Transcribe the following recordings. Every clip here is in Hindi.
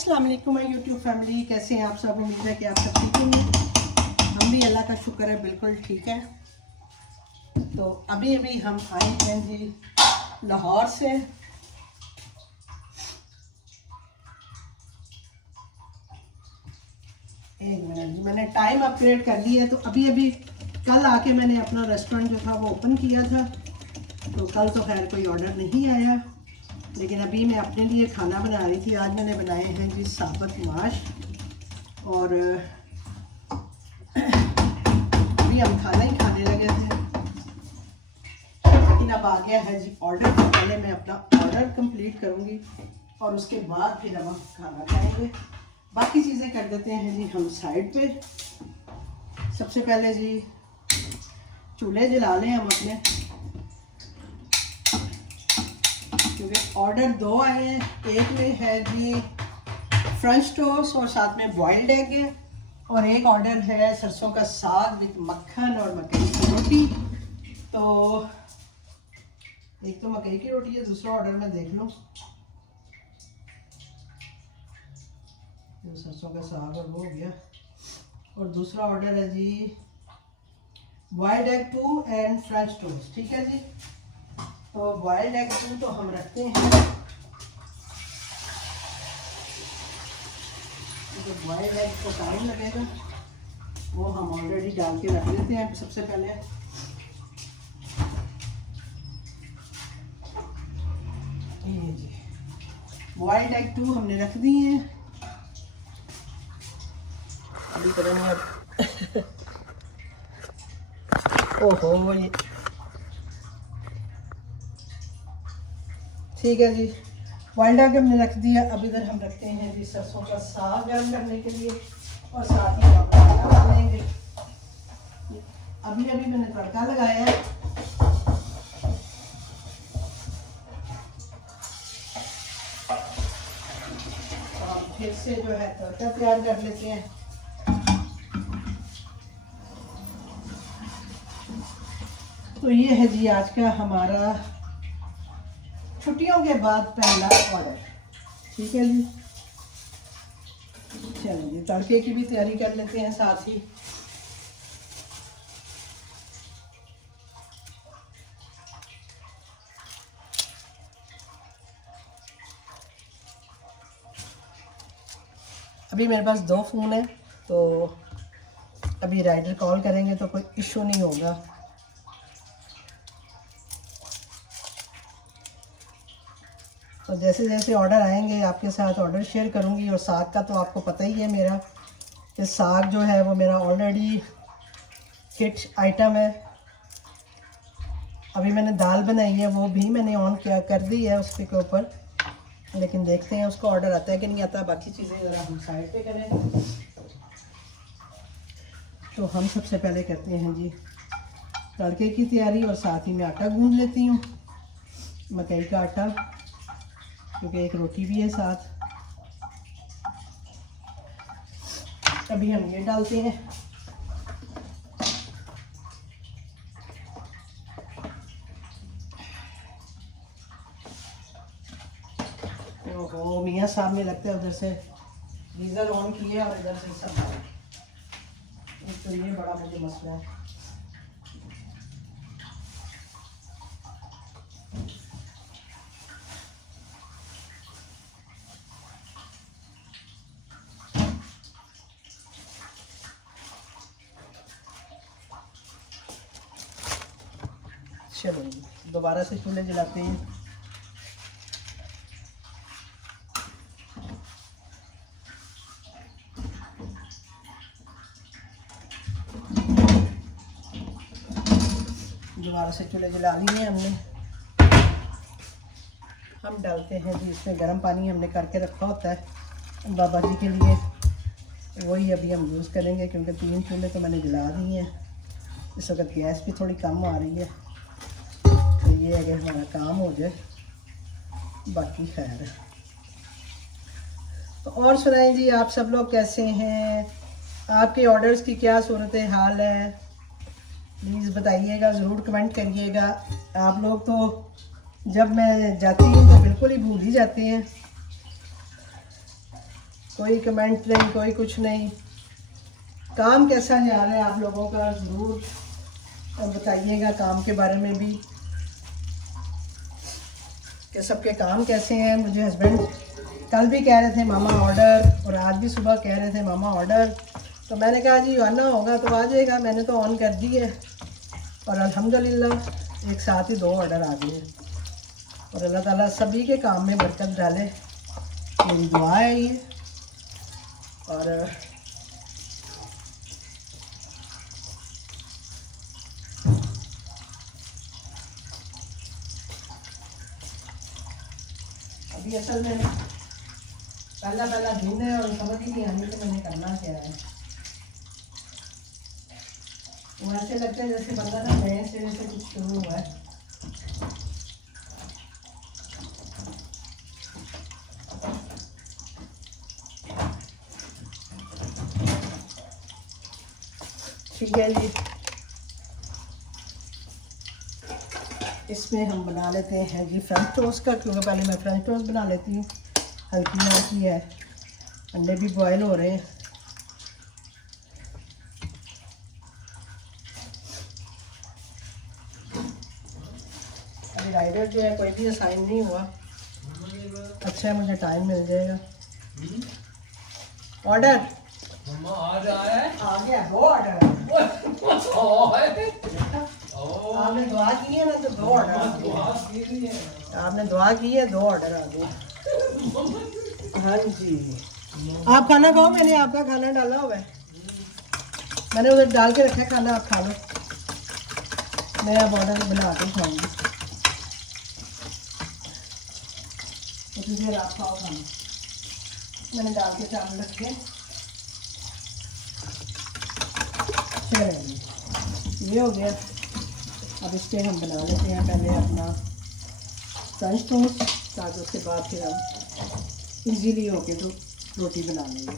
अस्सलाम वालेकुम माय यूट्यूब फैमिली, कैसे हैं आप सब। उम्मीद है कि आप सब ठीक होंगे। हम भी अल्लाह का शुक्र है बिल्कुल ठीक है। तो अभी अभी हम आए हैं जी लाहौर से। एक मिनट जी, मैंने टाइम अपग्रेड कर लिया है। तो अभी अभी कल आके मैंने अपना रेस्टोरेंट जो था वो ओपन किया था। तो कल तो खैर कोई ऑर्डर नहीं आया, लेकिन अभी मैं अपने लिए खाना बना रही थी। आज मैंने बनाए हैं जी साबुत माश, और अभी हम खाना ही खाने लगे थे, लेकिन अब आ गया है जी ऑर्डर। तो पहले मैं अपना ऑर्डर कंप्लीट करूंगी और उसके बाद फिर हम खाना खाएंगे। बाकी चीज़ें कर देते हैं जी हम साइड पे। सबसे पहले जी चूल्हे जला लें हम अपने, क्योंकि ऑर्डर दो आए हैं। एक में है जी फ्रेंच टोस्ट और साथ में बॉइल्ड एग है, और एक ऑर्डर है सरसों का साग विद मक्खन और मकई की रोटी। तो एक तो मकई की रोटी है, दूसरा ऑर्डर मैं देख लूँ। सरसों का साग और वो हो गया, और दूसरा ऑर्डर है जी boiled egg 2 and French toast. ठीक है जी। तो बॉइल्ड एग 2 तो हम रखते हैं, तो बॉइल्ड एग को टाइम लगेगा, वो हम ऑलरेडी डाल के रख लेते हैं। सबसे पहले ये जी बॉइल्ड एग 2 हमने रख दिए हैं। अभी करेंगे अब ओहो ये ठीक है जी, बॉइल्ड एग हमने रख दिया। अब इधर हम रखते हैं जी सरसों का साग गर्म करने के लिए, और साथ ही तड़का डालेंगे। अभी अभी मैंने तड़का लगाया है। और फिर से जो है तड़का तैयार कर लेते हैं। तो ये है जी आज का हमारा छुट्टियों के बाद पहला ऑर्डर। ठीक है जी, चलिए तड़के की भी तैयारी कर लेते हैं साथ ही। अभी मेरे पास 2 फ़ोन है, तो अभी राइडर कॉल करेंगे तो कोई इशू नहीं होगा। तो जैसे जैसे ऑर्डर आएंगे आपके साथ ऑर्डर शेयर करूंगी। और साग का तो आपको पता ही है मेरा, कि साग जो है वो मेरा ऑलरेडी किट आइटम है। अभी मैंने दाल बनाई है, वो भी मैंने ऑन किया कर दी है उसके ऊपर, लेकिन देखते हैं उसका ऑर्डर आता है कि नहीं आता। बाकी चीज़ें ज़रा हम साइड पे करें। तो हम सबसे पहले करते हैं जी तड़के की तैयारी, और साथ ही मैं आटा गूंद लेती हूँ, मकई का आटा, क्योंकि एक रोटी भी है साथ। अभी हम ये डालते हैं। ओहो मियाँ साहब में लगता है उधर से गीज़र ऑन किया और इधर से सब। तो ये बड़ा मुझे मसला है। चलो दोबारा से चूल्हे जलाते हैं। दोबारा से चूल्हे जला लिए हमने। हम डालते हैं जी इसमें गर्म पानी, हमने करके रखा होता है बाबा जी के लिए, वही अभी हम यूज़ करेंगे, क्योंकि 3 चूल्हे तो मैंने जला दिए हैं। इस वक्त गैस भी थोड़ी कम आ रही है, तो ये अगर हमारा काम हो जाए बाकी खैर है। तो और सुनाएं जी, आप सब लोग कैसे हैं, आपके ऑर्डर्स की क्या सूरत हाल है, प्लीज़ बताइएगा, ज़रूर कमेंट करिएगा। आप लोग तो जब मैं जाती हूँ तो बिल्कुल ही भूल ही जाते हैं। कोई कमेंट नहीं, कोई कुछ नहीं। काम कैसा जा रहा है आप लोगों का, ज़रूर बताइएगा काम के बारे में भी कि सबके काम कैसे हैं। मुझे हस्बैंड कल भी कह रहे थे मामा ऑर्डर, और आज भी सुबह कह रहे थे मामा ऑर्डर। तो मैंने कहा जी आना होगा तो आ जाएगा। मैंने तो ऑन कर दी है और अल्हम्दुलिल्लाह एक साथ ही 2 ऑर्डर आ गए हैं। और अल्लाह ताला सभी के काम में बरकत डाले, मेरी दुआ है ये। और अभी असल में पहला दिन है और समझ ही नहीं आने कि मैंने करना क्या है। वो ऐसे लगता है जैसे बंदा ना नए सिरे से कुछ शुरू हुआ है। ठीक है जी, इसमें हम बना लेते हैं जी फ्रेंच टोस्ट का, क्योंकि पहले मैं फ्रेंच टोस्ट बना लेती हूँ। हल्की नाकी है, अंडे भी बॉयल हो रहे हैं। अभी राइडर जो है कोई भी असाइन नहीं हुआ। अच्छा है, मुझे टाइम मिल जाएगा। ऑर्डर आ गया, 2 ऑर्डर आपने दुआ की है ना, तो 2 ऑर्डर आपने दुआ की है, 2 ऑर्डर आ गए। हाँ जी, आप खाना खाओ, मैंने आपका खाना डाला हुआ है। मैंने उधर डाल के रखा है खाना, आप खा लो। मैं अब ऑर्डर बना के खाऊंगी, तो फिर आप खाओ खाना। मैंने डाल के चावल रखे। चलिए ये हो गया। अब इसके हम बना लेते हैं पहले अपना फ्रेंच टोस्ट, ताकि उसके बाद फिर हम इजीली होके तो रोटी बना लेंगे।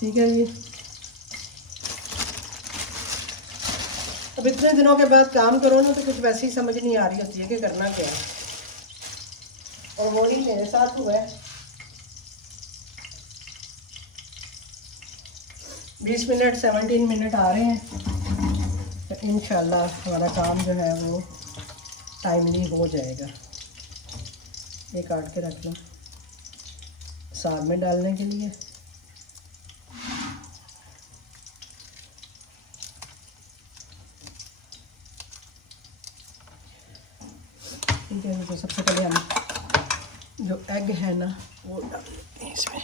ठीक है जी। अब इतने दिनों के बाद काम करो ना तो कुछ वैसे ही समझ नहीं आ रही होती है कि करना क्या है, और वही मेरे साथ हुआ है। 20 मिनट 17 मिनट आ रहे हैं, तो इंशाल्लाह हमारा काम जो है वो टाइमली हो जाएगा। ये काट के रख लो साग में डालने के लिए। ठीक है, तो सबसे पहले हम जो एग है ना वो डाल लेते हैं इसमें।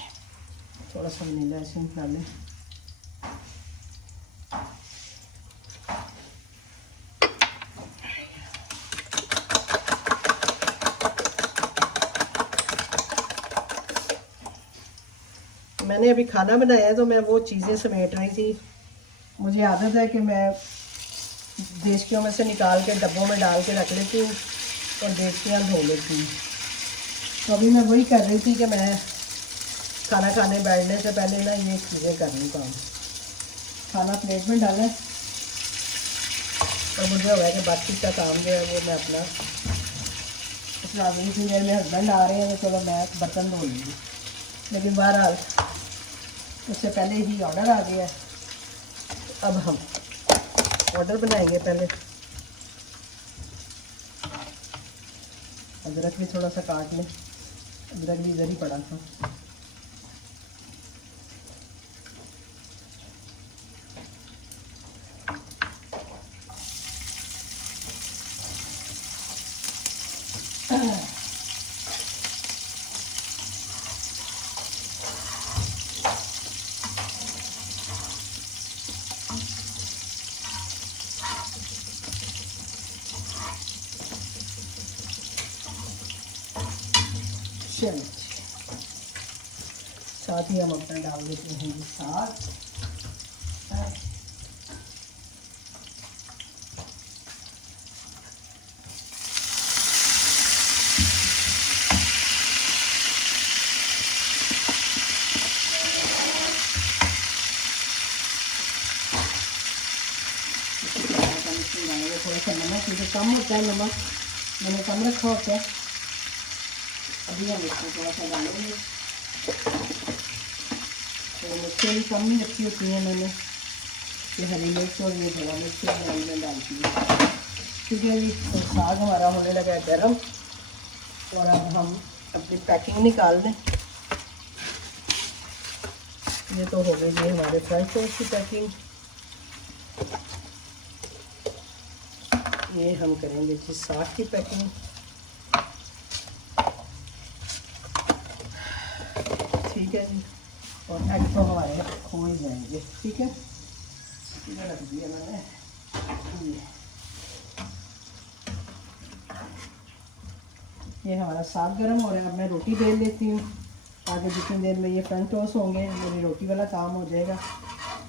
थोड़ा सा वनीला एसेंस डालें। मैंने अभी खाना बनाया तो मैं वो चीज़ें समेट रही थी। मुझे आदत है कि मैं देशकियों में से निकाल के डब्बों में डाल के रख लेती हूँ और देशकियाँ धो लेती हूँ। तो अभी मैं वही कर रही थी कि मैं खाना खाने बैठने से पहले ना ये चीज़ें कर लूँ काम। खाना प्लेट में डालें और मुझे हुआ है कि बाकी का काम जो है वो मैं अपना अभी इतनी देर में हस्बैंड आ रहे हैं तो चलो मैं बर्तन धो लूँगी। लेकिन बहरहाल उससे पहले ही ऑर्डर आ गया है। अब हम ऑर्डर बनाएंगे। पहले अदरक भी थोड़ा सा काट लें, अदरक भी इधर ही पड़ा था। चलिए साथ ही हम अपना डाल देते हैं ये साग। थोड़ा सा नमक, क्योंकि कम होता है नमक, मैंने कम रखा होता है। अभी हम इसको थोड़ा सा डालेंगे। थोड़ी कम ही रखी होती है मैंने, ये हरी मिर्च और ये बड़ा मिर्च में डालती हूँ। ठीक है जी, तो साग हमारा होने लगा है गर्म और अब हम अपनी पैकिंग निकाल दें। ये तो हो गई जी हमारे फ्रेंच टोस्ट की पैकिंग। ये हम करेंगे जी साग की पैकिंग। ठीक है जी, और एग तो हमारे हो ही जाएंगे। ठीक है, ये रख दिया मैंने। ये हमारा साग गर्म हो रहा है। अब मैं रोटी बेल लेती हूँ। आगे जितनी देर में ये फ्रंट टोस्ट होंगे मेरी रोटी वाला काम हो जाएगा,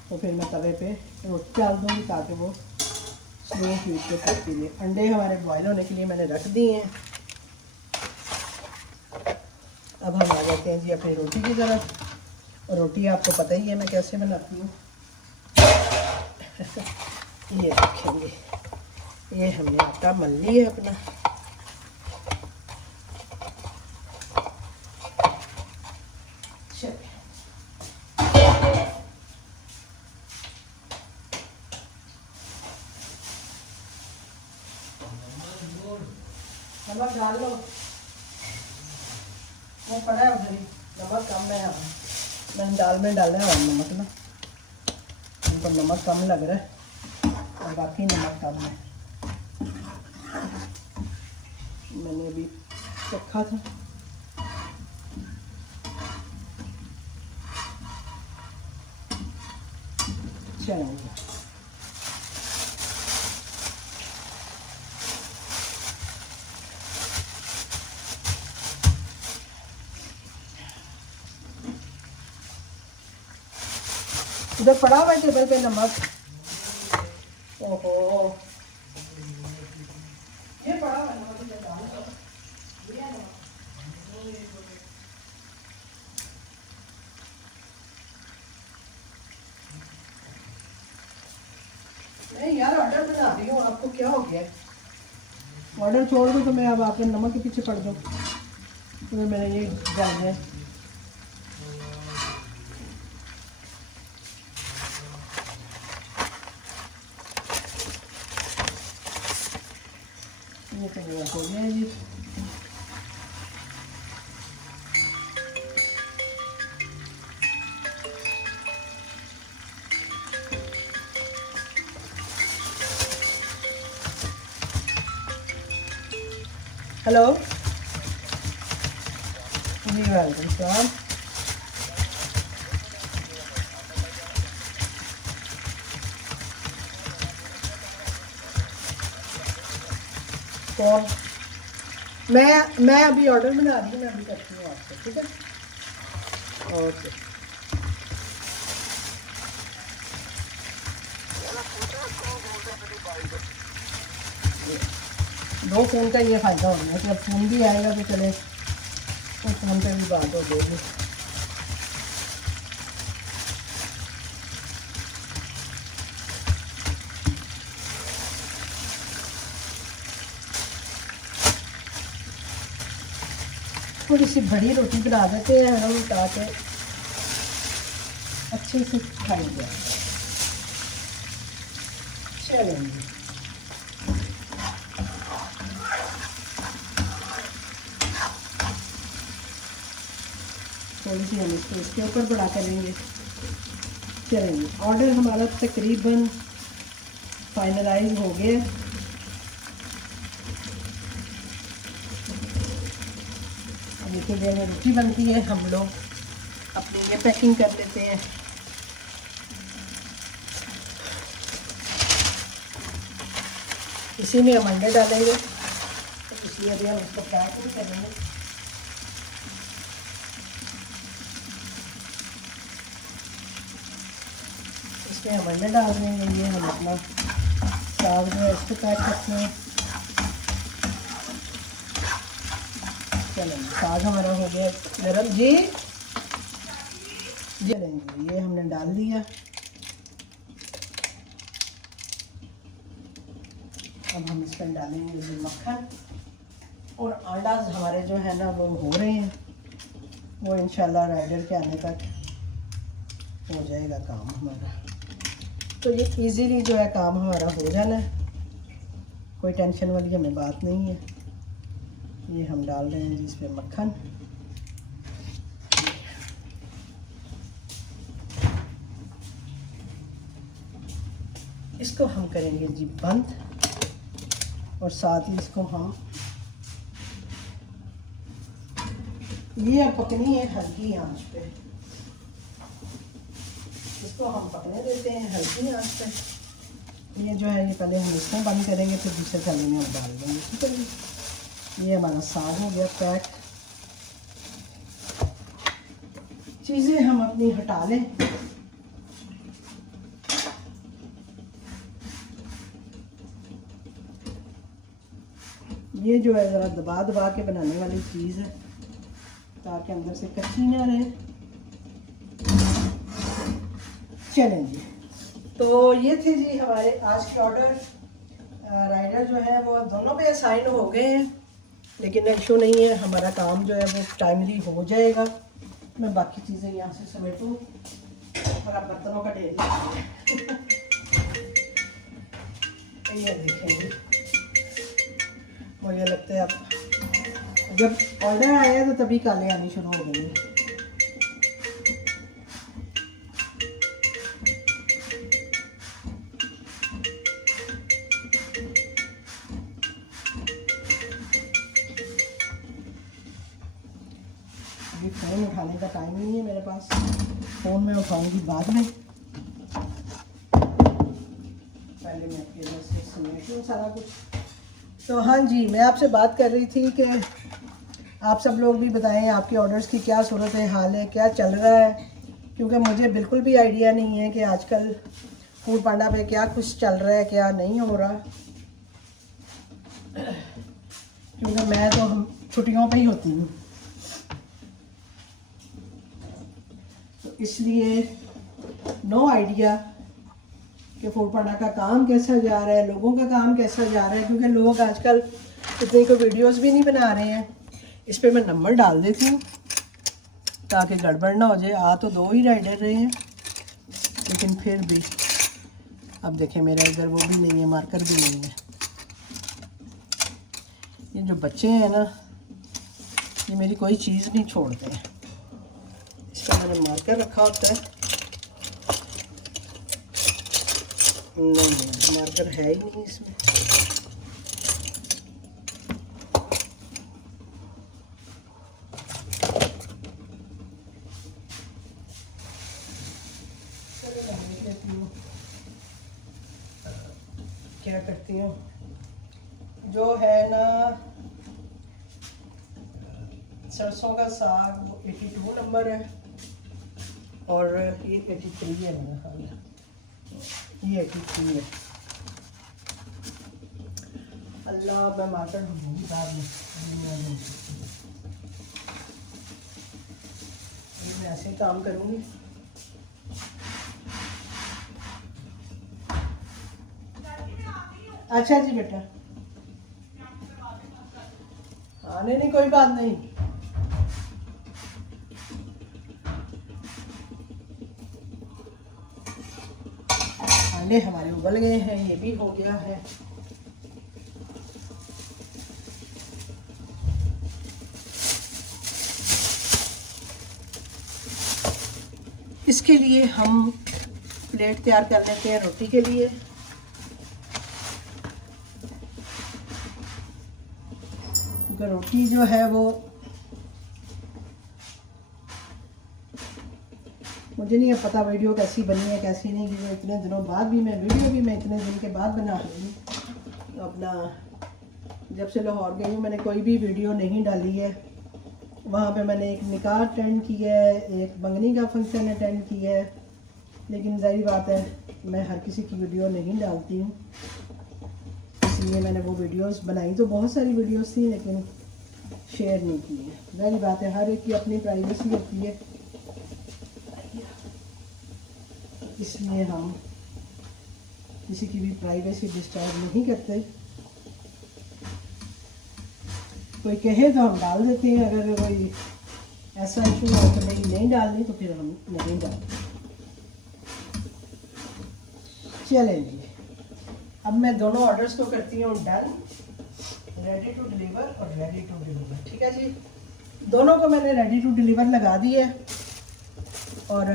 तो फिर मैं तवे पे रोटी डाल दूँगी ताकि वो स्लो हीट पे पकती रहे। अंडे हमारे बॉयल होने के लिए मैंने रख दिए हैं। अब हम आ जाते हैं जी अपनी रोटी की तरफ। और रोटी आपको पता ही है मैं कैसे बनाती हूँ। ये देखेंगे, ये हमने आटा मल लिया है अपना। नमक डाल लो, वो पड़ा है उधर ही, नमक कम है। हाँ, मैंने दाल में डाला है और नमक ना, उनको नमक कम लग रहा है और बाकी नमक कम है। मैंने अभी चखा था। चलेंगे, उधर पड़ा हुआ है टेबल पे नमक। ओहो, ये पड़ा हुआ है नमक, इधर डाल दो। नहीं यार, ऑर्डर बना रही हूँ, आपको क्या हो गया? ऑर्डर छोड़ दो तो मैं अब आपके नमक के पीछे पड़ दूँ। तो मैंने ये डाल दिया। ये तो हो गया है जी। हेलो जी, वेलकम सर। कौन? मैं अभी ऑर्डर बना रही हूँ, मैं अभी करती हूँ आपको। ठीक है, ओके। दो फ़ोन का ये फ़ायदा हो गया कि अब फ़ोन भी आएगा तो चले, उस फ़ोन पे भी बात हो जाएगी। थोड़ी सी बड़ी रोटी बना देते हैं हम ताकि अच्छे से खाई जाए। चलेंगे, थोड़ी सी हम इसको इसके ऊपर बढ़ा कर लेंगे। चलेंगे, ऑर्डर हमारा तकरीबन फाइनलाइज हो गया। अब इतनी देर में रोटी बनती है, हम लोग अपनी ये पैकिंग कर लेते हैं। इसी में हम अंडे डालेंगे, तो इसलिए अभी हम इसको पैक भी करेंगे। इसमें हम अंडे डाल देंगे। ये हम अपना साग जो है इसको पैक करते हैं। चलेंगे, साग हमारा हो गया गरम जी। चलेंगे, ये हमने डाल दिया। अब हम इसमें डालेंगे जी मक्खन, और अंडाज हमारे जो है ना वो हो रहे हैं, वो इंशाल्लाह राइडर के आने तक हो जाएगा काम हमारा। तो ये इजीली जो है काम हमारा हो जाना है, कोई टेंशन वाली हमें बात नहीं है। ये हम डाल रहे हैं जी इसमें मक्खन। इसको हम करेंगे जी बंद, और साथ ही इसको हम ये अब पकनी है हल्की आंच पे। इसको हम पकने देते हैं हल्की आंच पे। ये जो है ये पहले हम इसको बंद करेंगे, फिर दूसरे थाली में हम डाल देंगे, ठीक है जी। ये हमारा साग हो गया पैक। चीज़ें हम अपनी हटा लें। ये जो है ज़रा दबा दबा के बनाने वाली चीज़ है ताकि अंदर से कच्ची ना रहे। चलें जी, तो ये थे जी हमारे आज के ऑर्डर। राइडर जो है वो दोनों पे असाइन हो गए हैं, लेकिन इशू नहीं है, हमारा काम जो है वो टाइमली हो जाएगा। मैं बाकी चीज़ें यहाँ से समेटूँ और अब बर्तनों का ढेर ये देखेंगे। मुझे लगता है अब जब ऑर्डर आया तो तभी काले आनी शुरू हो गई। अभी फ़ोन उठाने का टाइम नहीं है मेरे पास, फ़ोन में उठाऊंगी बाद में। पहले मैं आपके अंदर से समेटूं सारा कुछ। तो हाँ जी, मैं आपसे बात कर रही थी कि आप सब लोग भी बताएं आपके ऑर्डर्स की क्या सूरत हाल है, क्या चल रहा है, क्योंकि मुझे बिल्कुल भी आइडिया नहीं है कि आजकल फूड पांडा पे क्या कुछ चल रहा है, क्या नहीं हो रहा। क्योंकि मैं तो हम छुट्टियों पे ही होती हूँ, तो इसलिए नो आइडिया कि फूड पांडा का काम कैसा जा रहा है, लोगों का काम कैसा जा रहा है। क्योंकि लोग आजकल इतने को वीडियोस भी नहीं बना रहे हैं। इस पर मैं नंबर डाल देती हूँ ताकि गड़बड़ ना हो जाए। आ तो दो ही राइडर रहे हैं, लेकिन फिर भी अब देखें मेरा इधर वो भी नहीं है, मार्कर भी नहीं है। ये जो बच्चे हैं ना, ये मेरी कोई चीज़ नहीं छोड़ते हैं। इसका मैंने मार्कर रखा होता है, नहीं मार्कर है ही नहीं इसमें। क्या करती हूँ जो है ना, सरसों का साग 82 नंबर है और ये 83 है मेरा ख्याल है, ये 83 है। अल्लाह मैं मार्कर ढूंढूंगी बाद में, मैं ऐसे ही काम करूँगी। अच्छा जी बेटा, आने नहीं कोई बात नहीं। अंडे हमारे उबल गए हैं, ये भी हो गया है। इसके लिए हम प्लेट तैयार कर लेते हैं रोटी के लिए। क्योंकि रोटी जो है वो मुझे नहीं पता वीडियो कैसी बनी है कैसी नहीं, क्योंकि इतने दिनों बाद भी मैं वीडियो भी मैं इतने दिन के बाद बना रही हूँ। अपना जब से लाहौर गई हूँ मैंने कोई भी वीडियो नहीं डाली है। वहाँ पे मैंने एक निकाह अटेंड किया है, एक मंगनी का फंक्शन अटेंड किया है, लेकिन ज़ाहिर बात है मैं हर किसी की वीडियो नहीं डालती हूँ, इसलिए मैंने वो वीडियोस बनाई तो बहुत सारी वीडियोस थी लेकिन शेयर नहीं की है। ज़ाहिर बात है हर एक की अपनी प्राइवेसी होती है, इसलिए हम किसी की भी प्राइवेसी डिस्टर्ब नहीं करते। कोई कहे तो हम डाल देते हैं, अगर कोई ऐसा इशू हो तो नहीं डालनी तो फिर हम नहीं डालते। चलें जी, अब मैं दोनों ऑर्डर्स को करती हूँ डन, रेडी टू डिलीवर और रेडी टू डिलीवर। ठीक है जी, दोनों को मैंने रेडी टू डिलीवर लगा दी है। और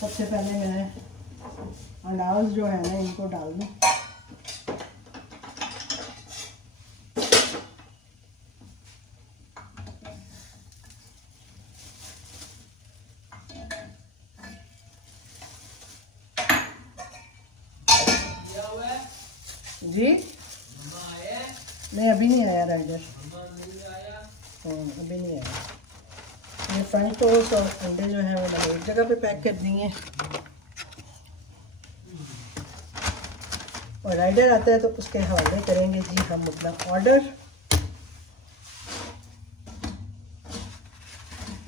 सबसे पहले मैं अनाज जो है ना इनको डाल दूँ। जी नहीं, अभी नहीं आया राइडर। हाँ अभी नहीं आया। ये फ्रेंच टोस्ट और अंडे जो है वो मैंने एक जगह पे पैक कर दिए हैं, और राइडर आता है तो उसके हवाले करेंगे जी हम अपना ऑर्डर।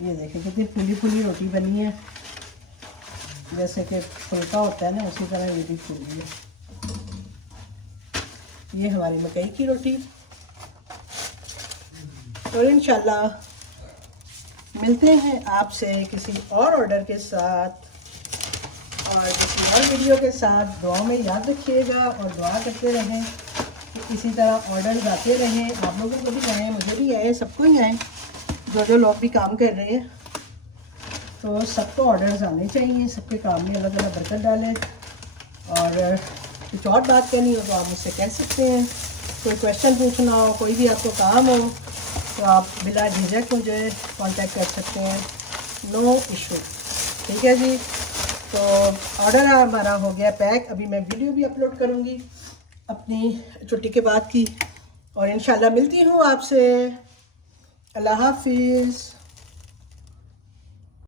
ये देखें कितनी फुली फुली रोटी बनी है, जैसे कि फुल्का होता है ना उसी तरह ये भी फुली है। ये हमारी मकई की रोटी, और इंशाल्लाह मिलते हैं आपसे किसी और ऑर्डर के साथ और किसी और वीडियो के साथ। दुआ में याद रखिएगा और दुआ करते रहें कि इसी तरह ऑर्डर आते रहें, आप लोगों को भी आए, मुझे भी आए, सबको ही आए, जो लोग भी काम कर रहे हैं। तो सबको ऑर्डर्स आने चाहिए, सबके काम में अल्लाह ताला बरकत डाले। और कुछ और बात करनी हो तो आप मुझसे कह सकते हैं, कोई क्वेश्चन पूछना हो, कोई भी आपको काम हो तो आप बिला झिझक मुझे कांटेक्ट कर सकते हैं, नो इशू। ठीक है जी, तो ऑर्डर हमारा हो गया पैक। अभी मैं वीडियो भी अपलोड करूँगी अपनी छुट्टी के बाद की, और इंशाल्लाह मिलती हूँ आपसे। अल्लाह हाफिज़।